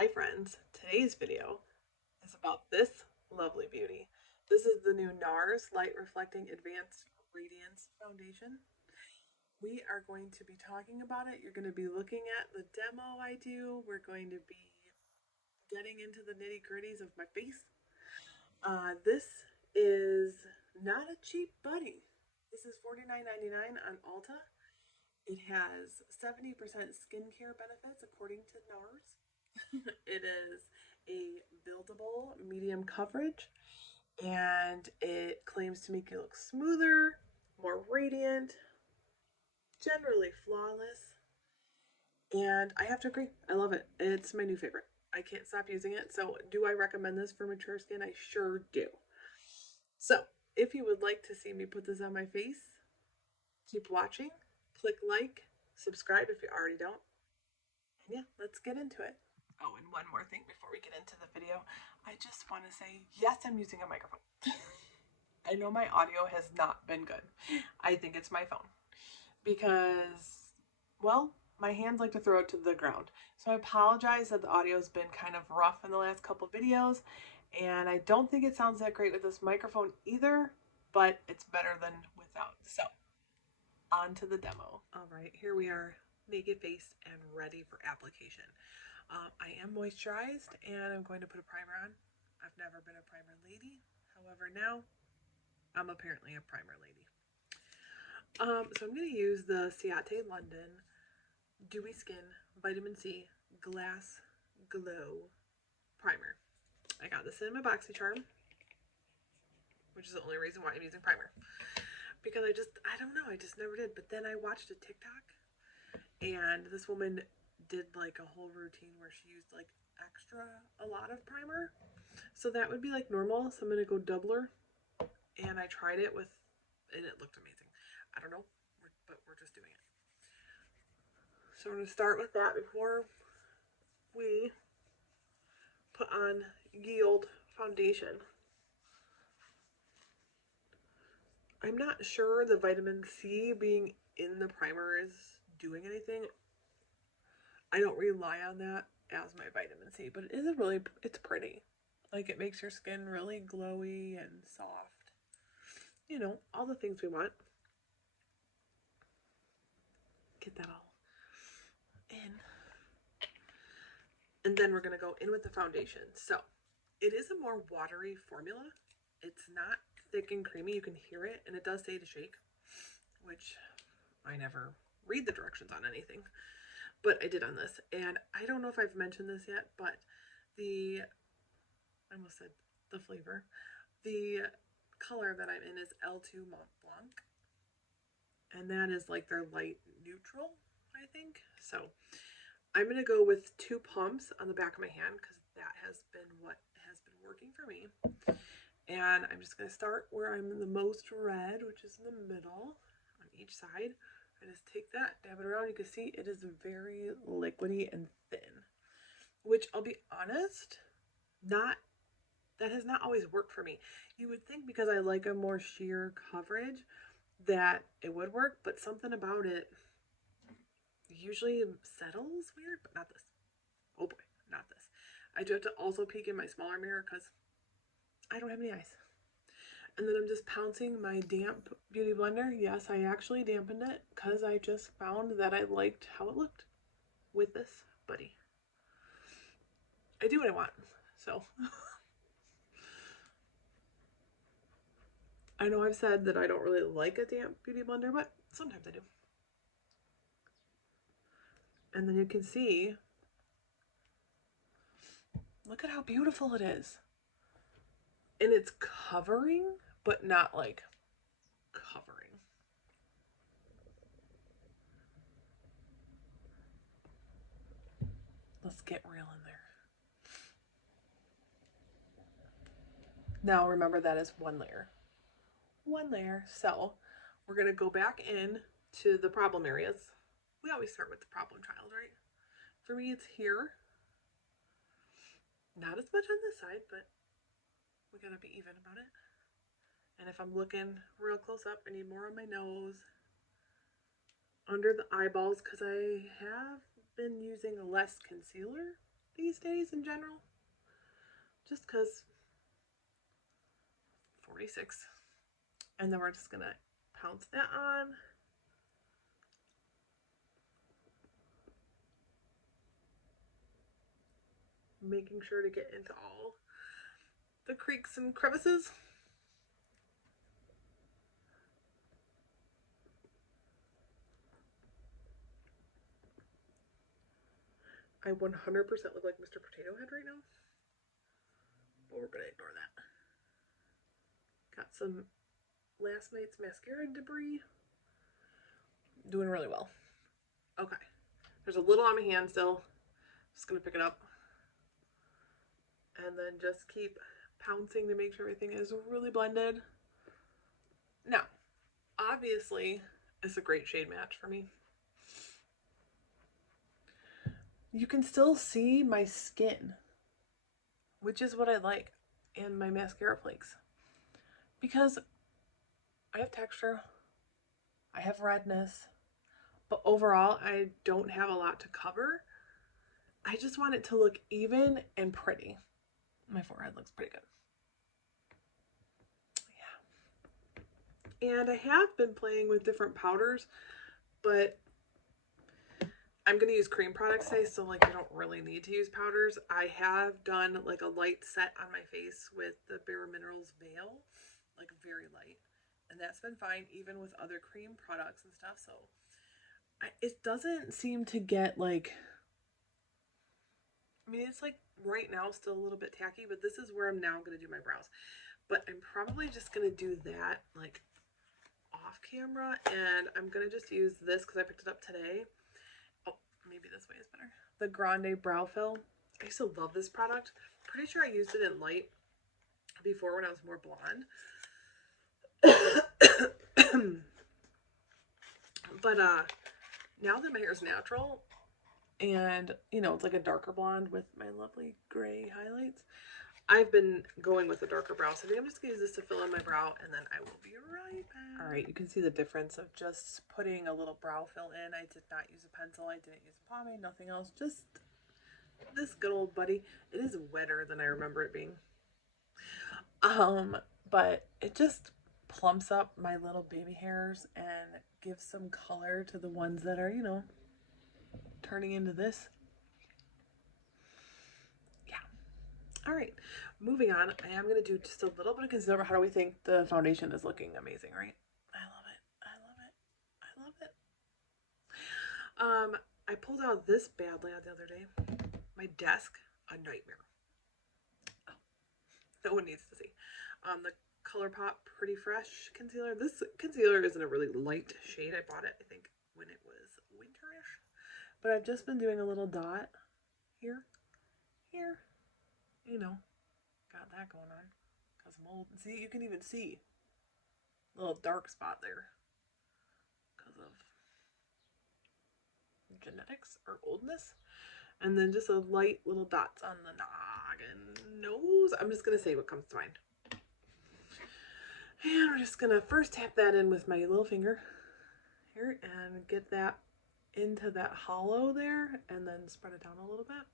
Hi friends, today's video is about this lovely beauty. This is the new Nars Light Reflecting Radiance Foundation. We are going to be talking about it. You're going to be looking at the demo I do. We're going to be getting into the nitty gritties of my face. This is not a cheap buddy. This is $49.99 on Ulta. It has 70% skincare benefits according to Nars. It is a buildable medium coverage and it claims to make you look smoother, more radiant, generally flawless. And I have to agree, I love it. It's my new favorite. I can't stop using it. So, do I recommend this for mature skin? I sure do. So, if you would like to see me put this on my face, keep watching, click like, subscribe if you already don't. And yeah, let's get into it. Oh, and one more thing before we get into the video. I just want to say, yes, I'm using a microphone. I know my audio has not been good. I think it's my phone. Because, well, my hands like to throw it to the ground. So I apologize that the audio's been kind of rough in the last couple videos. And I don't think it sounds that great with this microphone either. But it's better than without. So, on to the demo. Alright, here we are, naked face and ready for application. I am moisturized and I'm going to put a primer on. I've never been a primer lady. However, now I'm apparently a primer lady. So I'm going to use the Ciate London Dewy Skin Vitamin C Glass Glow Primer. I got this in my BoxyCharm, which is the only reason why I'm using primer. Because I don't know, I just never did. But then I watched a TikTok and this woman did like a whole routine where she used like a lot of primer. So that would be like normal. So I'm going to go doubler. And I tried it and it looked amazing. I don't know, but we're just doing it. So I'm going to start with that before we put on ye old foundation. I'm not sure the vitamin C being in the primer is doing anything. I don't rely on that as my vitamin C, but it's pretty. Like it makes your skin really glowy and soft. You know, all the things we want. Get that all in. And then we're going to go in with the foundation. So it is a more watery formula. It's not thick and creamy. You can hear it, and it does say to shake, which I never read the directions on anything, but I did on this. And I don't know if I've mentioned this yet, but I almost said the flavor, the color that I'm in is L2 Mont Blanc, and that is like their light neutral, I think. So I'm going to go with 2 pumps on the back of my hand because that has been what has been working for me. And I'm just going to start where I'm the most red, which is in the middle on each side. I just take that, dab it around. You can see it is very liquidy and thin, which I'll be honest, that has not always worked for me. You would think because I like a more sheer coverage that it would work, but something about it usually settles weird, but not this. Oh boy, not this. I do have to also peek in my smaller mirror because I don't have any eyes. And then I'm just pouncing my damp beauty blender. Yes, I actually dampened it because I just found that I liked how it looked with this buddy. I do what I want, so. I know I've said that I don't really like a damp beauty blender, but sometimes I do. And then you can see, look at how beautiful it is. And it's covering, but not like covering. Let's get real in there. Now remember that is one layer. One layer. So we're going to go back in to the problem areas. We always start with the problem child, right? For me, it's here. Not as much on this side, but we got to be even about it. And if I'm looking real close up, I need more on my nose, under the eyeballs, because I have been using less concealer these days in general. Just because 46. And then we're just going to pounce that on. Making sure to get into all the creaks and crevices. I 100% look like Mr. Potato Head right now, but we're going to ignore that. Got some last night's mascara debris. Doing really well. Okay. There's a little on my hand still. Just going to pick it up. And then just keep pouncing to make sure everything is really blended. Now, obviously, it's a great shade match for me. You can still see my skin, which is what I like, and my mascara flakes. Because I have texture, I have redness, but overall I don't have a lot to cover. I just want it to look even and pretty. My forehead looks pretty good. Yeah. And I have been playing with different powders, but I'm going to use cream products today, so like I don't really need to use powders. I have done like a light set on my face with the Bare Minerals Veil, like very light. And that's been fine even with other cream products and stuff. So it doesn't seem to get like, I mean, it's like right now still a little bit tacky, but this is where I'm now going to do my brows. But I'm probably just going to do that like off camera, and I'm going to just use this because I picked it up today. Oh, maybe this way is better. The Grande Brow Fill. I used to love this product. Pretty sure I used it in light before when I was more blonde. But now that my hair is natural and, you know, it's like a darker blonde with my lovely gray highlights, I've been going with a darker brow. So I think I'm just going to use this to fill in my brow, and then I will be right back. All right, you can see the difference of just putting a little brow fill in. I did not use a pencil. I didn't use a pomade, nothing else. Just this good old buddy. It is wetter than I remember it being. But it just plumps up my little baby hairs and gives some color to the ones that are, you know, turning into this. Yeah. All right, moving on. I am going to do just a little bit of concealer. How do we think the foundation is looking? Amazing, right? I love it. I love it. I love it. I pulled out this bad lad the other day. My desk, a nightmare. Oh, no one needs to see. The ColourPop Pretty Fresh concealer. This concealer isn't a really light shade. I bought it, I think, when it was winterish. But I've just been doing a little dot here, you know, got that going on. Got some old, see, you can even see a little dark spot there because of genetics or oldness. And then just a light little dots on the noggin, nose. I'm just going to say what comes to mind. And we're just going to first tap that in with my little finger here and get that into that hollow there, and then spread it down a little bit.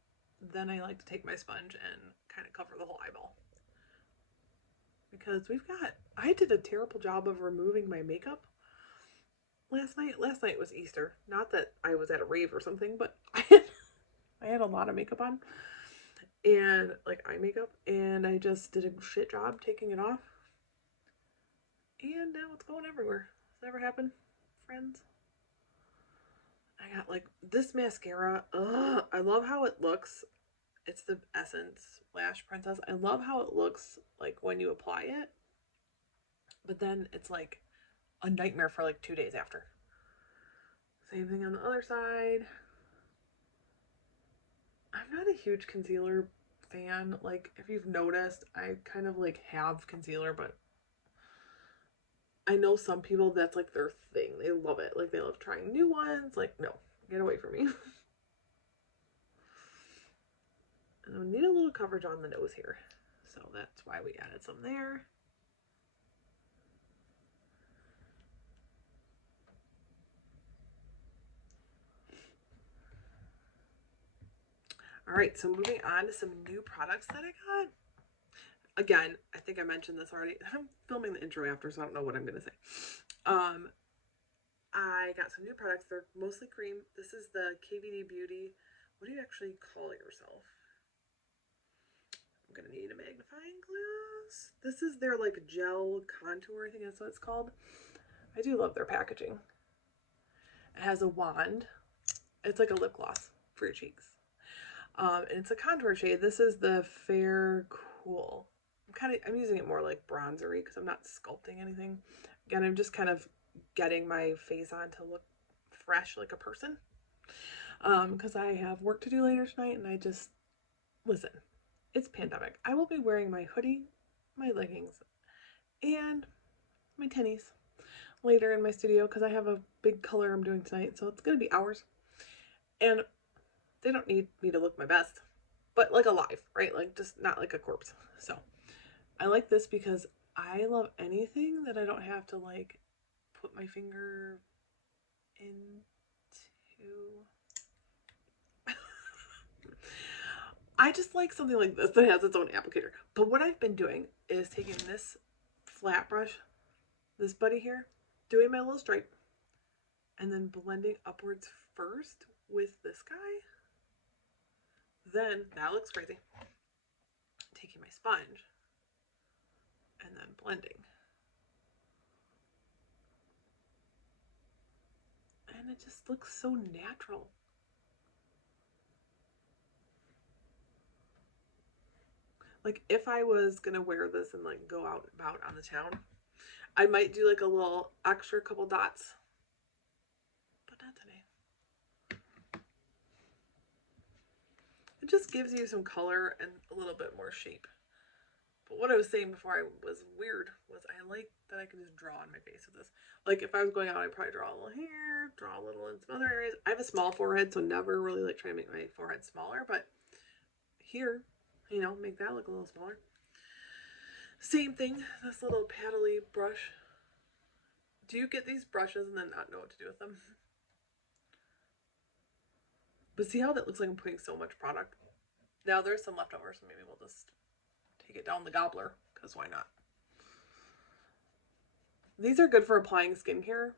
Then I like to take my sponge and kind of cover the whole eyeball. Because I did a terrible job of removing my makeup last night. Last night was Easter. Not that I was at a rave or something, but I had a lot of makeup on. And like eye makeup. And I just did a shit job taking it off. And now it's going everywhere. Does that ever happen, friends? I got like this mascara. Ugh, I love how it looks. It's the Essence Lash Princess. I love how it looks like when you apply it. But then it's like a nightmare for like 2 days after. Same thing on the other side. I'm not a huge concealer fan. Like, if you've noticed, I kind of like have concealer, but I know some people that's like their thing. They love it. Like, they love trying new ones. Like, no, get away from me. And we need a little coverage on the nose here. So that's why we added some there. All right, so moving on to some new products that I got. Again, I think I mentioned this already. I'm filming the intro after, so I don't know what I'm going to say. I got some new products. They're mostly cream. This is the KVD Beauty. What do you actually call yourself? I'm going to need a magnifying glass. This is their like gel contour. I think that's what it's called. I do love their packaging. It has a wand. It's like a lip gloss for your cheeks. And it's a contour shade. This is the Fair Cool. I'm using it more like bronzery because I'm not sculpting anything. Again, I'm just kind of getting my face on to look fresh like a person. Because I have work to do later tonight, and listen, it's pandemic. I will be wearing my hoodie, my leggings, and my tennies later in my studio because I have a big color I'm doing tonight, so it's gonna be hours. And they don't need me to look my best, but like alive, right? Like just not like a corpse. So I like this because I love anything that I don't have to like put my finger into. I just like something like this that has its own applicator. But what I've been doing is taking this flat brush, this buddy here, doing my little stripe, and then blending upwards first with this guy. Then, that looks crazy. Taking my sponge and then blending. And it just looks so natural. Like if I was gonna wear this and like go out and about on the town, I might do like a little extra couple dots, but not today. It just gives you some color and a little bit more shape. But what I was saying before I was weird was I like that I can just draw on my face with this. Like if I was going out, I'd probably draw a little here, draw a little in some other areas. I have a small forehead, so never really like trying to make my forehead smaller, but here, you know, make that look a little smaller. Same thing, this little paddly brush. Do you get these brushes and then not know what to do with them? But see how that looks like I'm putting so much product? Now there's some left over, so maybe we'll just take it down the gobbler, because why not? These are good for applying skincare.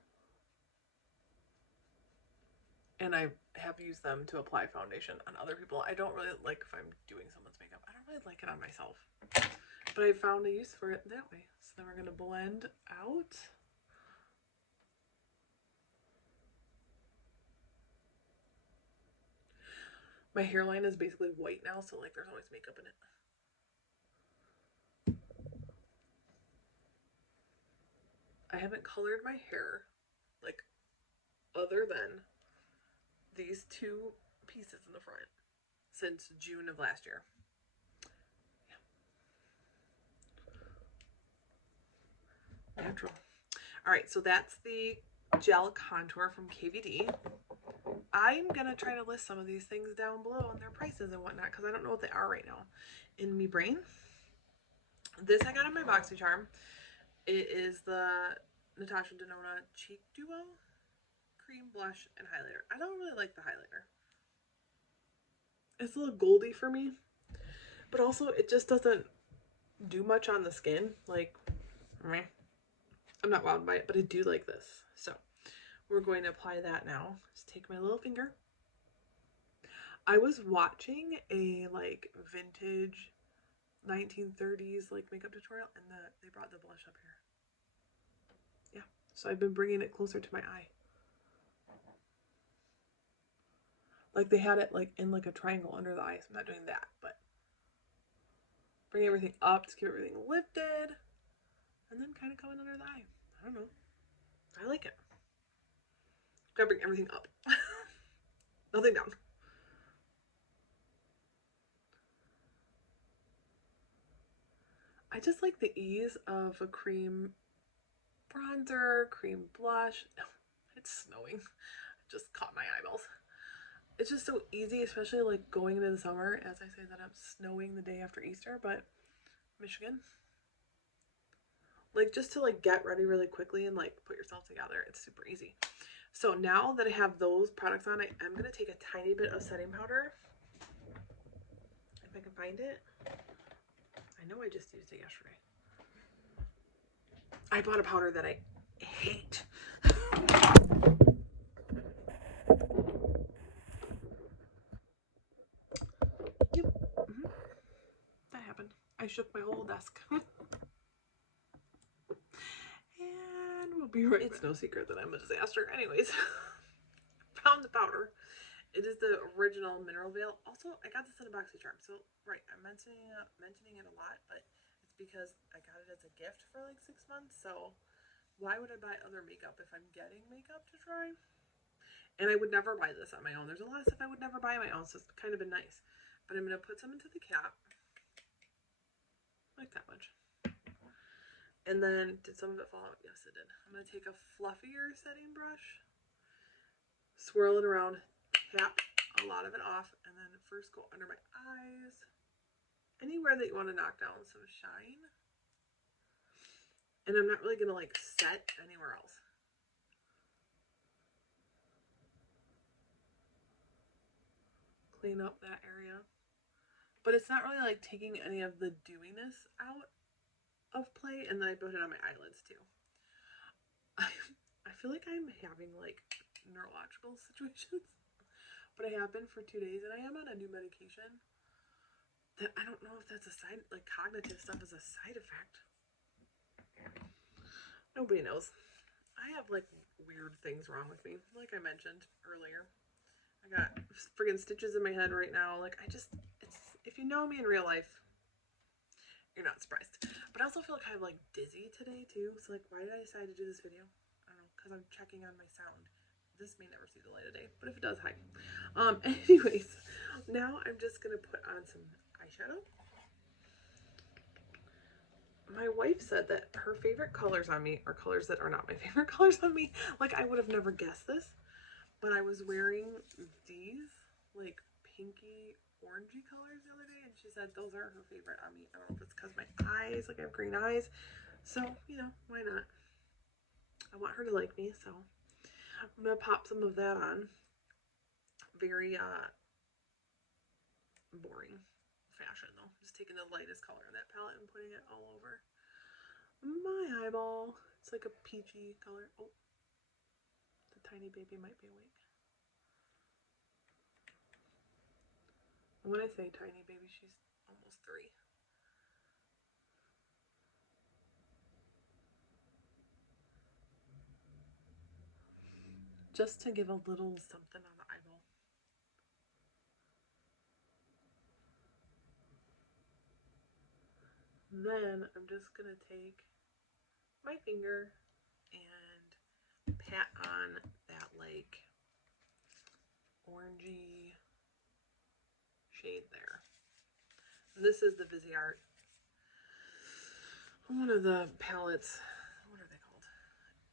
And I have used them to apply foundation on other people. I don't really like if I'm doing someone's makeup. I don't really like it on myself. But I found a use for it that way. So then we're going to blend out. My hairline is basically white now, so like there's always makeup in it. I haven't colored my hair, like, other than these two pieces in the front since June of last year. Yeah. Natural. All right, so that's the gel contour from KVD. I'm gonna try to list some of these things down below and their prices and whatnot because I don't know what they are right now in me brain. This I got in my BoxyCharm. It is the Natasha Denona Cheek Duo Cream Blush and Highlighter. I don't really like the highlighter. It's a little goldy for me, but also it just doesn't do much on the skin. Like, meh. I'm not wowed by it, but I do like this. So we're going to apply that now. Just take my little finger. I was watching a like vintage 1930s like makeup tutorial, and they brought the blush up here. Yeah, so I've been bringing it closer to my eye. Like they had it like in like a triangle under the eye. So I'm not doing that, but bring everything up to keep everything lifted, and then kind of coming under the eye. I don't know. I like it. Gotta bring everything up. Nothing down. I just like the ease of a cream bronzer, cream blush. It's snowing. I just caught my eyeballs. It's just so easy, especially like going into the summer, as I say that I'm snowing the day after Easter, but Michigan. Like just to like get ready really quickly and like put yourself together. It's super easy. So now that I have those products on, I am going to take a tiny bit of setting powder can find it. I know I just used it yesterday. I bought a powder that I hate. Yep. That happened. I shook my whole desk. And we'll be right back. It's no secret that I'm a disaster. Anyways, found the powder. It is the original Mineral Veil. Also, I got this in a BoxyCharm. So, right, I'm mentioning it a lot, but it's because I got it as a gift for like 6 months. So, why would I buy other makeup if I'm getting makeup to try? And I would never buy this on my own. There's a lot of stuff I would never buy on my own, so it's kind of been nice. But I'm going to put some into the cap. Like that much. And then, did some of it fall out? Yes, it did. I'm going to take a fluffier setting brush, swirl it around, tap a lot of it off, and then first go under my eyes. Anywhere that you want to knock down some shine. And I'm not really going to like set anywhere else. Clean up that area. But it's not really like taking any of the dewiness out of play, and then I put it on my eyelids too. I feel like I'm having like neurological situations, but I have been for 2 days, and I am on a new medication that I don't know if that's a side, like cognitive stuff is a side effect. Nobody knows. I have like weird things wrong with me, like I mentioned earlier. I got friggin' stitches in my head right now. Like if you know me in real life, you're not surprised. But I also feel like I'm like dizzy today too. So like, why did I decide to do this video? I don't know, because I'm checking on my sound. This may never see the light of day, but if it does, hi. Anyways, now I'm just gonna put on some eyeshadow. My wife said that her favorite colors on me are colors that are not my favorite colors on me. Like, I would have never guessed this, but I was wearing these like pinky orangey colors the other day, and she said those are her favorite on me. I don't know if it's because my eyes, like I have green eyes, so you know, why not? I want her to like me, so I'm gonna pop some of that on. Very boring fashion though. Just taking the lightest color in that palette and putting it all over my eyeball. It's like a peachy color. Oh, the tiny baby might be awake. When I say tiny baby, she's almost 3. Just to give a little something on the eyeball. Then I'm just gonna take my finger and pat on that like orangey shade there. And this is the Viseart, one of the palettes. What are they called?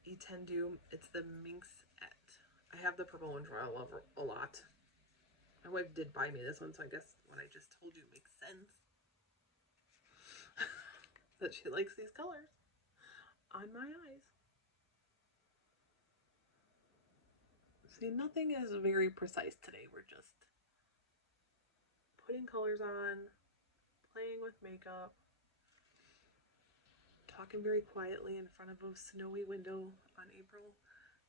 Etendu. It's the Minx. I have the purple one, which I love a lot. My wife did buy me this one, so I guess what I just told you makes sense. That she likes these colors on my eyes. See, nothing is very precise today. We're just putting colors on, playing with makeup, talking very quietly in front of a snowy window on April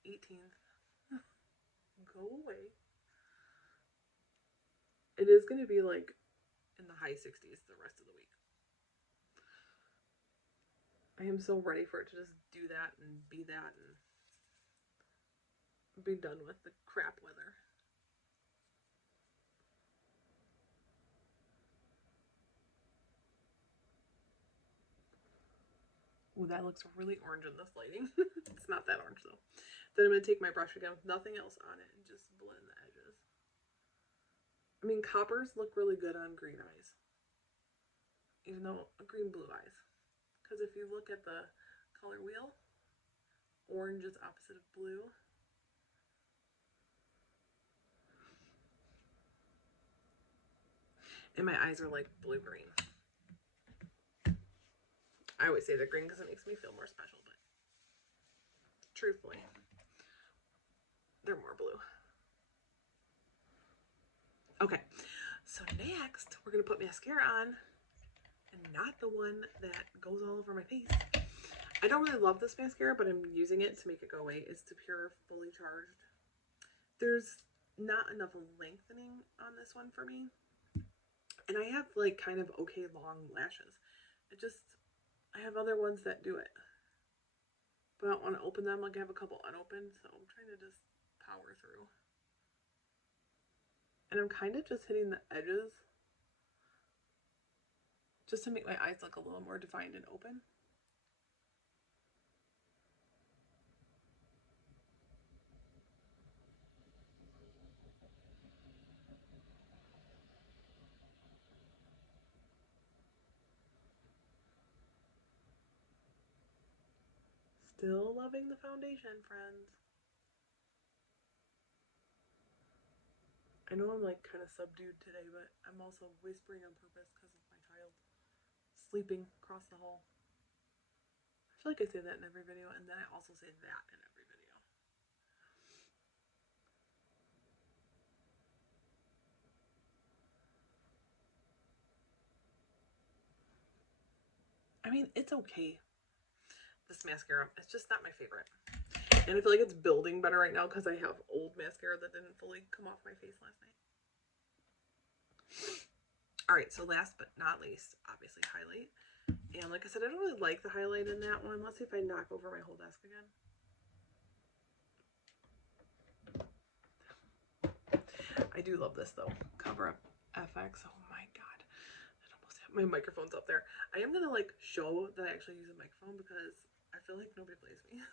18th. Go away. It is going to be like in the high 60s the rest of the week. I am so ready for it to just do that and be that and be done with the crap weather. Ooh, that looks really orange in this lighting. It's not that orange though. Then I'm going to take my brush again with nothing else on it and just blend the edges. I mean, coppers look really good on green eyes. Even though green-blue eyes. Because if you look at the color wheel, orange is opposite of blue. And my eyes are like blue-green. I always say they're green because it makes me feel more special, but truthfully, they're more blue. Okay, So next, we're going to put mascara on, and not the one that goes all over my face. I don't really love this mascara, but I'm using it to make it go away. It's the Pure Fully Charged. There's not enough lengthening on this one for me. And I have like kind of okay long lashes. I have other ones that do it. But I don't want to open them. Like I have a couple unopened, so I'm trying to just power through. And I'm kind of just hitting the edges just to make my eyes look a little more defined and open. Still loving the foundation, friends. I know I'm like kind of subdued today, but I'm also whispering on purpose because of my child sleeping across the hall. I feel like I say that in every video, and then I also say that in every video. I mean, it's okay. This mascara, it's just not my favorite. And I feel like it's building better right now because I have old mascara that didn't fully come off my face last night. Alright, so last but not least, obviously highlight. And like I said, I don't really like the highlight in that one. Let's see if I knock over my whole desk again. I do love this though. Cover Up FX. Oh my god. I almost have my microphone's up there. I am gonna like show that I actually use a microphone because I feel like nobody believes me.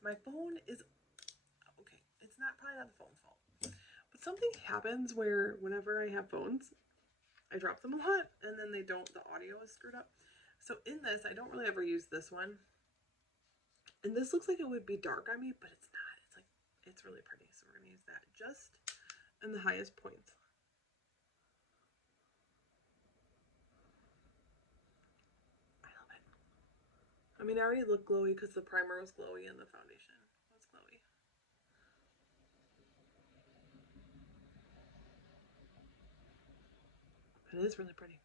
My phone is okay. It's probably not the phone's fault. But something happens where whenever I have phones, I drop them a lot and then the audio is screwed up. So in this, I don't really ever use this one. And this looks like it would be dark on me, but it's not. It's really pretty. So we're gonna use that just in the highest points. I love it. I mean, I already look glowy because the primer was glowy and the foundation was glowy. It is really pretty.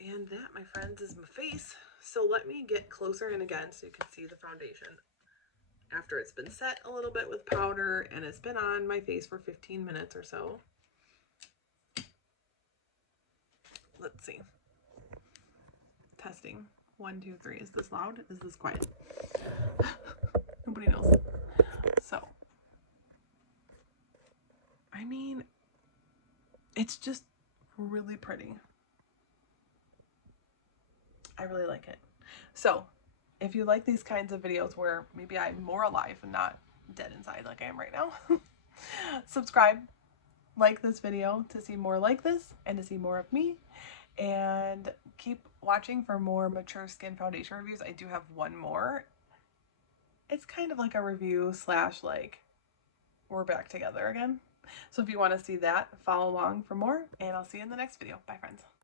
And that, my friends, is my face. So let me get closer in again so you can see the foundation after it's been set a little bit with powder and it's been on my face for 15 minutes or so. Let's see. Testing. 1, 2, 3. Is this loud? Is this quiet? Nobody knows. So, I mean, it's just really pretty. I really like it. So, if you like these kinds of videos where maybe I'm more alive and not dead inside like I am right now, subscribe, like this video to see more like this and to see more of me, and keep watching for more mature skin foundation reviews. I do have one more. It's kind of like a review / like we're back together again. So if you want to see that, follow along for more, and I'll see you in the next video. Bye, friends.